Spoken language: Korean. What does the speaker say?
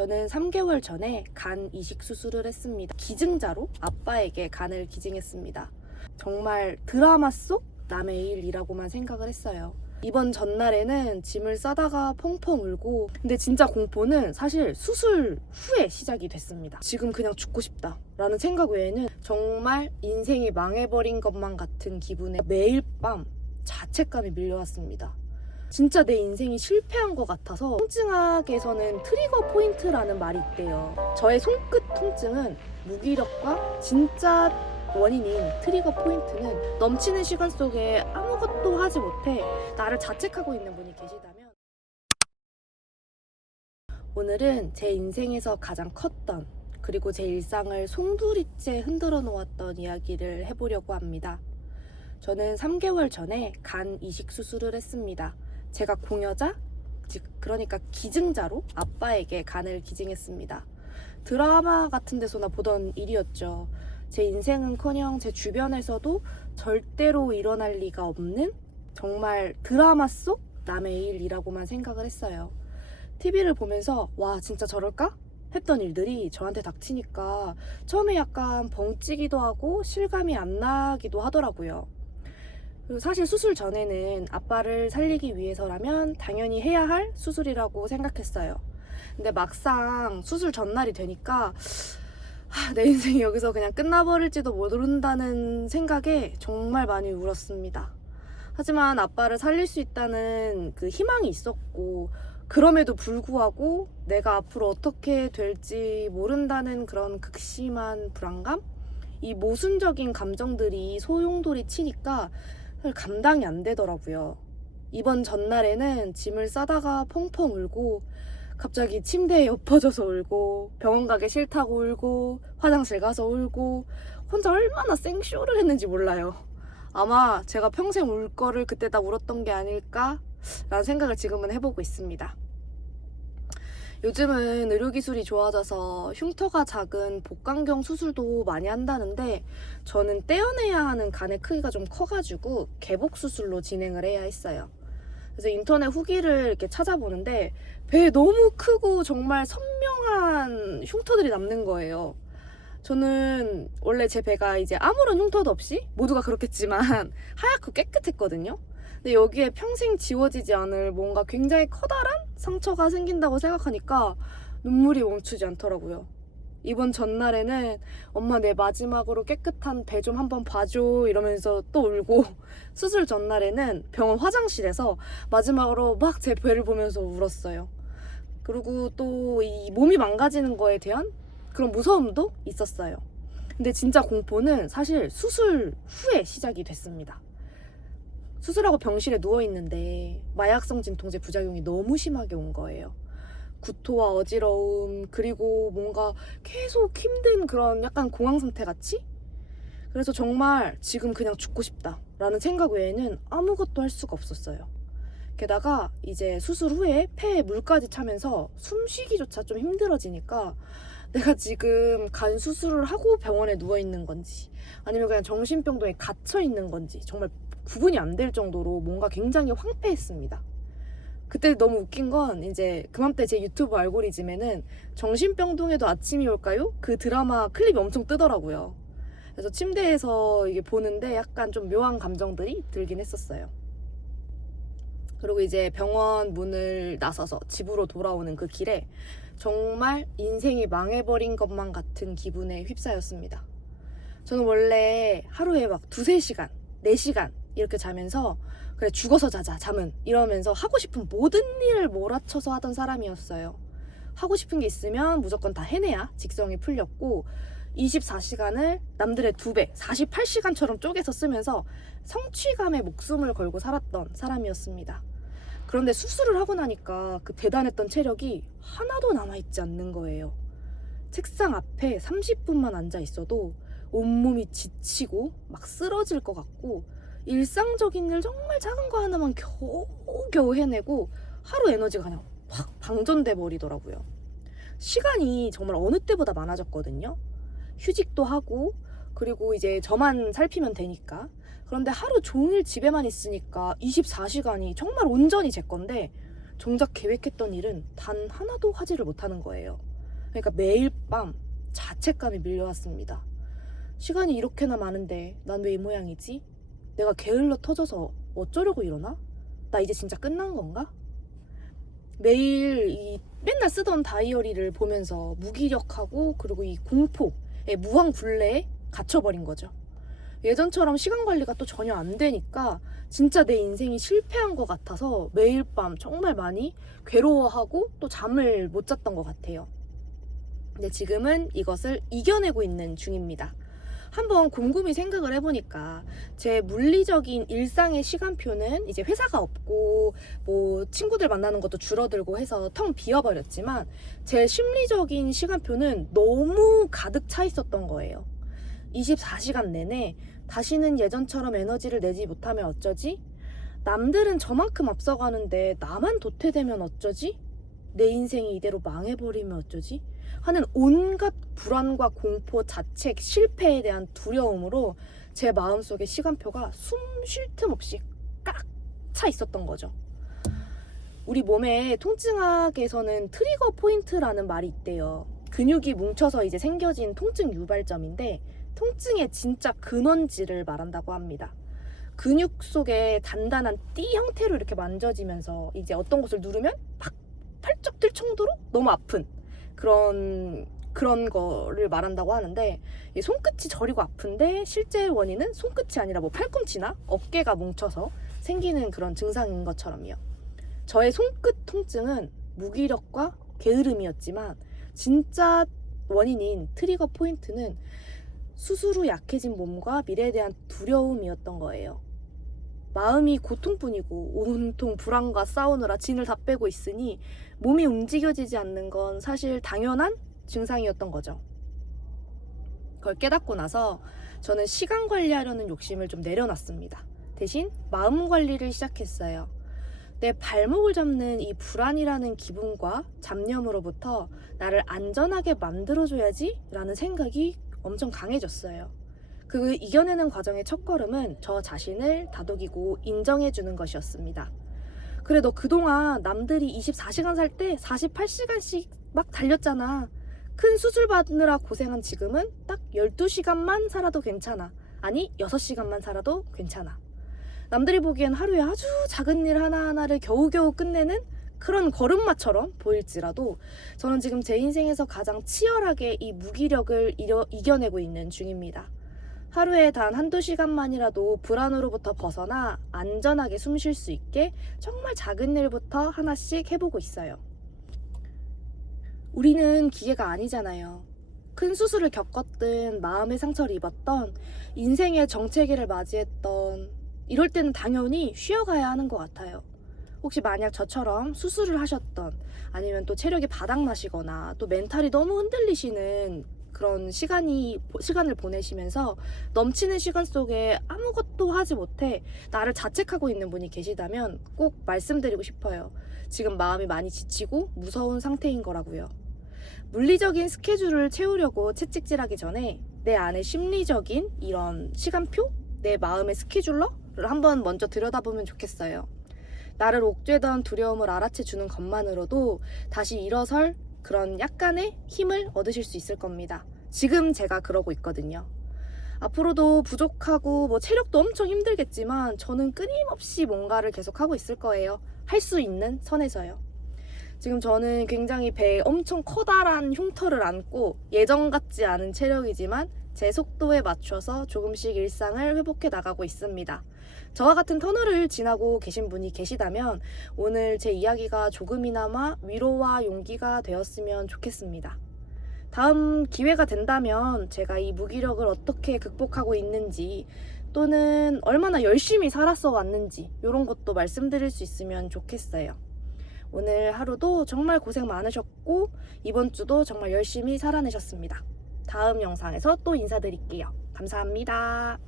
저는 3개월 전에 간 이식 수술을 했습니다. 기증자로 아빠에게 간을 기증했습니다. 정말 드라마 속 남의 일이라고만 생각을 했어요. 이번 전날에는 짐을 싸다가 펑펑 울고, 근데 진짜 공포는 사실 수술 후에 시작이 됐습니다. 지금 그냥 죽고 싶다 라는 생각 외에는 정말 인생이 망해버린 것만 같은 기분에 매일 밤 자책감이 밀려왔습니다. 진짜 내 인생이 실패한 것 같아서. 통증학에서는 트리거 포인트라는 말이 있대요. 저의 손끝 통증은 무기력과 진짜 원인인 트리거 포인트는 넘치는 시간 속에 아무것도 하지 못해 나를 자책하고 있는 분이 계시다면, 오늘은 제 인생에서 가장 컸던, 그리고 제 일상을 송두리째 흔들어 놓았던 이야기를 해보려고 합니다. 저는 3개월 전에 간 이식 수술을 했습니다. 제가 공여자, 그러니까 기증자로 아빠에게 간을 기증했습니다. 드라마 같은 데서나 보던 일이었죠. 제 인생은커녕 제 주변에서도 절대로 일어날 리가 없는 정말 드라마 속 남의 일이라고만 생각을 했어요. TV를 보면서 와, 진짜 저럴까? 했던 일들이 저한테 닥치니까 처음에 약간 벙찌기도 하고 실감이 안 나기도 하더라고요. 그리고 사실 수술 전에는 아빠를 살리기 위해서라면 당연히 해야 할 수술이라고 생각했어요. 근데 막상 수술 전날이 되니까 내 인생이 여기서 그냥 끝나버릴지도 모른다는 생각에 정말 많이 울었습니다. 하지만 아빠를 살릴 수 있다는 그 희망이 있었고, 그럼에도 불구하고 내가 앞으로 어떻게 될지 모른다는 그런 극심한 불안감? 이 모순적인 감정들이 소용돌이 치니까 감당이 안 되더라고요. 이번 전날에는 짐을 싸다가 펑펑 울고, 갑자기 침대에 엎어져서 울고, 병원 가기 싫다고 울고, 화장실 가서 울고, 혼자 얼마나 생쇼를 했는지 몰라요. 아마 제가 평생 울 거를 그때 다 울었던 게 아닐까 라는 생각을 지금은 해보고 있습니다. 요즘은 의료기술이 좋아져서 흉터가 작은 복강경 수술도 많이 한다는데, 저는 떼어내야 하는 간의 크기가 좀 커가지고 개복수술로 진행을 해야 했어요. 그래서 인터넷 후기를 이렇게 찾아보는데 배에 너무 크고 정말 선명한 흉터들이 남는 거예요. 저는 원래 제 배가 이제 아무런 흉터도 없이, 모두가 그렇겠지만 하얗고 깨끗했거든요. 근데 여기에 평생 지워지지 않을 뭔가 굉장히 커다란 상처가 생긴다고 생각하니까 눈물이 멈추지 않더라고요. 이번 전날에는 엄마 내 마지막으로 깨끗한 배 좀 한번 봐줘 이러면서 또 울고, 수술 전날에는 병원 화장실에서 마지막으로 막 제 배를 보면서 울었어요. 그리고 또 이 몸이 망가지는 거에 대한 그런 무서움도 있었어요. 근데 진짜 공포는 사실 수술 후에 시작이 됐습니다. 수술하고 병실에 누워있는데 마약성 진통제 부작용이 너무 심하게 온 거예요. 구토와 어지러움, 그리고 뭔가 계속 힘든 그런 약간 공황 상태 같이? 그래서 정말 지금 그냥 죽고 싶다 라는 생각 외에는 아무것도 할 수가 없었어요. 게다가 이제 수술 후에 폐에 물까지 차면서 숨쉬기조차 좀 힘들어지니까 내가 지금 간 수술을 하고 병원에 누워있는 건지 아니면 그냥 정신병동에 갇혀있는 건지 정말 구분이 안 될 정도로 뭔가 굉장히 황폐했습니다. 그때 너무 웃긴 건 이제 그맘때 제 유튜브 알고리즘에는 정신병동에도 아침이 올까요? 그 드라마 클립이 엄청 뜨더라고요. 그래서 침대에서 이게 보는데 약간 좀 묘한 감정들이 들긴 했었어요. 그리고 이제 병원 문을 나서서 집으로 돌아오는 그 길에 정말 인생이 망해버린 것만 같은 기분에 휩싸였습니다. 저는 원래 하루에 막 2-3시간, 4시간 이렇게 자면서 그래 죽어서 자자 잠은 이러면서 하고 싶은 모든 일을 몰아쳐서 하던 사람이었어요. 하고 싶은 게 있으면 무조건 다 해내야 직성이 풀렸고, 24시간을 남들의 2배 48시간처럼 쪼개서 쓰면서 성취감에 목숨을 걸고 살았던 사람이었습니다. 그런데 수술을 하고 나니까 그 대단했던 체력이 하나도 남아있지 않는 거예요. 책상 앞에 30분만 앉아 있어도 온몸이 지치고 막 쓰러질 것 같고, 일상적인 일 정말 작은 거 하나만 겨우 해내고 하루 에너지가 그냥 확 방전돼 버리더라고요. 시간이 정말 어느 때보다 많아졌거든요. 휴직도 하고, 그리고 이제 저만 살피면 되니까. 그런데 하루 종일 집에만 있으니까 24시간이 정말 온전히 제 건데, 정작 계획했던 일은 단 하나도 하지를 못하는 거예요. 그러니까 매일 밤 자책감이 밀려왔습니다. 시간이 이렇게나 많은데 난 왜 이 모양이지? 내가 게을러 터져서 어쩌려고 이러나? 나 이제 진짜 끝난 건가? 매일 이 맨날 쓰던 다이어리를 보면서 무기력하고 그리고 이 공포의 무한 굴레에 갇혀버린 거죠. 예전처럼 시간 관리가 또 전혀 안 되니까 진짜 내 인생이 실패한 것 같아서 매일 밤 정말 많이 괴로워하고 또 잠을 못 잤던 것 같아요. 근데 지금은 이것을 이겨내고 있는 중입니다. 한번 곰곰이 생각을 해보니까 제 물리적인 일상의 시간표는 이제 회사가 없고 뭐 친구들 만나는 것도 줄어들고 해서 텅 비어버렸지만 제 심리적인 시간표는 너무 가득 차 있었던 거예요. 24시간 내내 다시는 예전처럼 에너지를 내지 못하면 어쩌지? 남들은 저만큼 앞서가는데 나만 도태되면 어쩌지? 내 인생이 이대로 망해버리면 어쩌지? 하는 온갖 불안과 공포, 자책, 실패에 대한 두려움으로 제 마음속의 시간표가 숨 쉴 틈 없이 꽉 차 있었던 거죠. 우리 몸의 통증학에서는 트리거 포인트라는 말이 있대요. 근육이 뭉쳐서 이제 생겨진 통증 유발점인데 통증의 진짜 근원지를 말한다고 합니다. 근육 속에 단단한 띠 형태로 이렇게 만져지면서 이제 어떤 곳을 누르면 막 펄쩍 뛸 정도로 너무 아픈 그런 거를 말한다고 하는데 이 손끝이 저리고 아픈데 실제 원인은 손끝이 아니라 뭐 팔꿈치나 어깨가 뭉쳐서 생기는 그런 증상인 것처럼요. 저의 손끝 통증은 무기력과 게으름이었지만 진짜 원인인 트리거 포인트는 수술 후 약해진 몸과 미래에 대한 두려움이었던 거예요. 마음이 고통뿐이고 온통 불안과 싸우느라 진을 다 빼고 있으니 몸이 움직여지지 않는 건 사실 당연한 증상이었던 거죠. 그걸 깨닫고 나서 저는 시간 관리하려는 욕심을 좀 내려놨습니다. 대신 마음 관리를 시작했어요. 내 발목을 잡는 이 불안이라는 기분과 잡념으로부터 나를 안전하게 만들어줘야지 라는 생각이 엄청 강해졌어요. 그 이겨내는 과정의 첫걸음은 저 자신을 다독이고 인정해주는 것이었습니다. 그래, 너 그동안 남들이 24시간 살 때 48시간씩 막 달렸잖아. 큰 수술 받느라 고생한 지금은 딱 12시간만 살아도 괜찮아. 아니 6시간만 살아도 괜찮아. 남들이 보기엔 하루에 아주 작은 일 하나하나를 겨우겨우 끝내는 그런 걸음마처럼 보일지라도 저는 지금 제 인생에서 가장 치열하게 이 무기력을 이겨내고 있는 중입니다. 하루에 단 한두 시간만이라도 불안으로부터 벗어나 안전하게 숨 쉴 수 있게 정말 작은 일부터 하나씩 해보고 있어요. 우리는 기계가 아니잖아요. 큰 수술을 겪었든 마음의 상처를 입었던 인생의 정체기를 맞이했던 이럴 때는 당연히 쉬어가야 하는 것 같아요. 혹시 만약 저처럼 수술을 하셨던 아니면 또 체력이 바닥나시거나 또 멘탈이 너무 흔들리시는 그런 시간을 보내시면서 넘치는 시간 속에 아무것도 하지 못해 나를 자책하고 있는 분이 계시다면 꼭 말씀드리고 싶어요. 지금 마음이 많이 지치고 무서운 상태인 거라고요. 물리적인 스케줄을 채우려고 채찍질하기 전에 내 안에 심리적인 이런 시간표? 내 마음의 스케줄러를 한번 먼저 들여다보면 좋겠어요. 나를 옥죄던 두려움을 알아채 주는 것만으로도 다시 일어설 그런 약간의 힘을 얻으실 수 있을 겁니다. 지금 제가 그러고 있거든요. 앞으로도 부족하고 뭐 체력도 엄청 힘들겠지만 저는 끊임없이 뭔가를 계속하고 있을 거예요. 할 수 있는 선에서요. 지금 저는 굉장히 배에 엄청 커다란 흉터를 안고 예전 같지 않은 체력이지만 제 속도에 맞춰서 조금씩 일상을 회복해 나가고 있습니다. 저와 같은 터널을 지나고 계신 분이 계시다면 오늘 제 이야기가 조금이나마 위로와 용기가 되었으면 좋겠습니다. 다음 기회가 된다면 제가 이 무기력을 어떻게 극복하고 있는지 또는 얼마나 열심히 살았어 왔는지 이런 것도 말씀드릴 수 있으면 좋겠어요. 오늘 하루도 정말 고생 많으셨고 이번 주도 정말 열심히 살아내셨습니다. 다음 영상에서 또 인사드릴게요. 감사합니다.